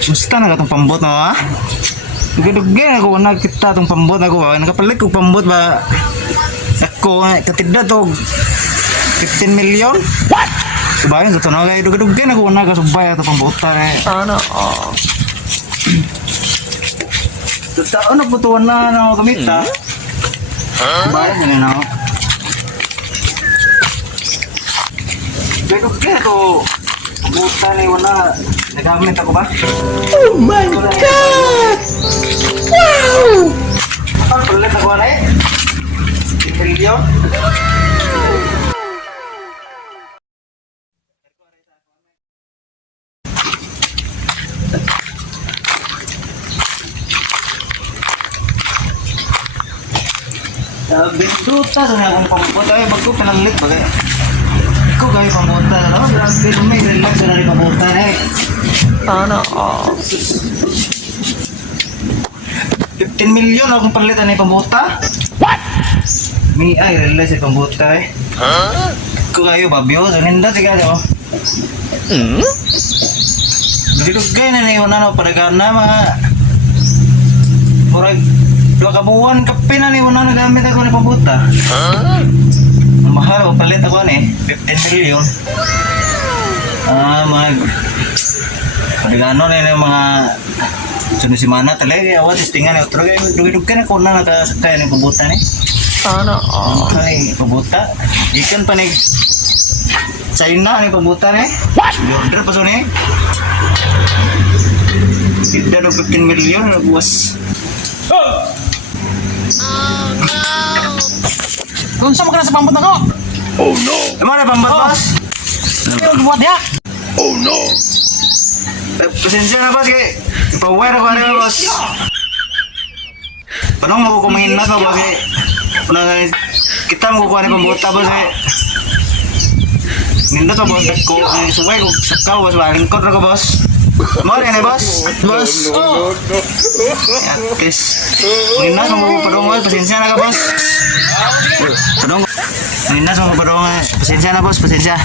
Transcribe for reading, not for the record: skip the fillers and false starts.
Gusto na ka itong pambot no ha? Dugay-dugay ako nakita itong pambot ako ba? Nakapalit ko pambot ba? Ako katidad to 15 million? What? Subayan sa tanong kayo dugay-dugay na ako nakasubay itong pambotan eh. Sana Ano po tuwan na ako kamita? Subayan yun ako. Dugay-dugay ako pambotan eh wala. Nagamit ako ba? Oh my God! Wow! Ano palit ako na eh? 10 million? Binduta sa akong pambuta ay bago pinalit ba kaya? Ikaw kayo pambuta no? Grabe may relax na rin pambuta eh. Sana 15 million akong palitan na pambuta? What? May ay relax yung pambuta eh. Ikaw kayo babyo, saninda siya no? Dugay na naiwan na padagaan na mga murag 2 kabuwan kape na naiwan na nagamit ako na pambuta. Mahal, palit ako ni 15 million. Padigano na yung mga sunod si Mana talaga. Awa, testingan na. Dugay-dugay na ko na nakakaya ng pambuta ni. Sana Ay, pambuta. Ikan pa ni China ni pambuta ni. What? Order pa so ni. Tidak ada 15 million bos. Kung saan mo ka na sa pambot ako? Oh no! Emang ada pambat bos? Ano buat ya? Oh no! Pasensya na bos kay ipa-wear ako rin bos. Panong mo kumain na ka bos kay kita mo kukuha ni pambuta bos kay nindot pa bos ko suway ko sakaw bos lingkod na ko bos. Mau rin bos? Bos? Atis. Minas mo padong bos, pasensya na ka bos. Padong. Minas mo padong, pasensya na bos, pasensya.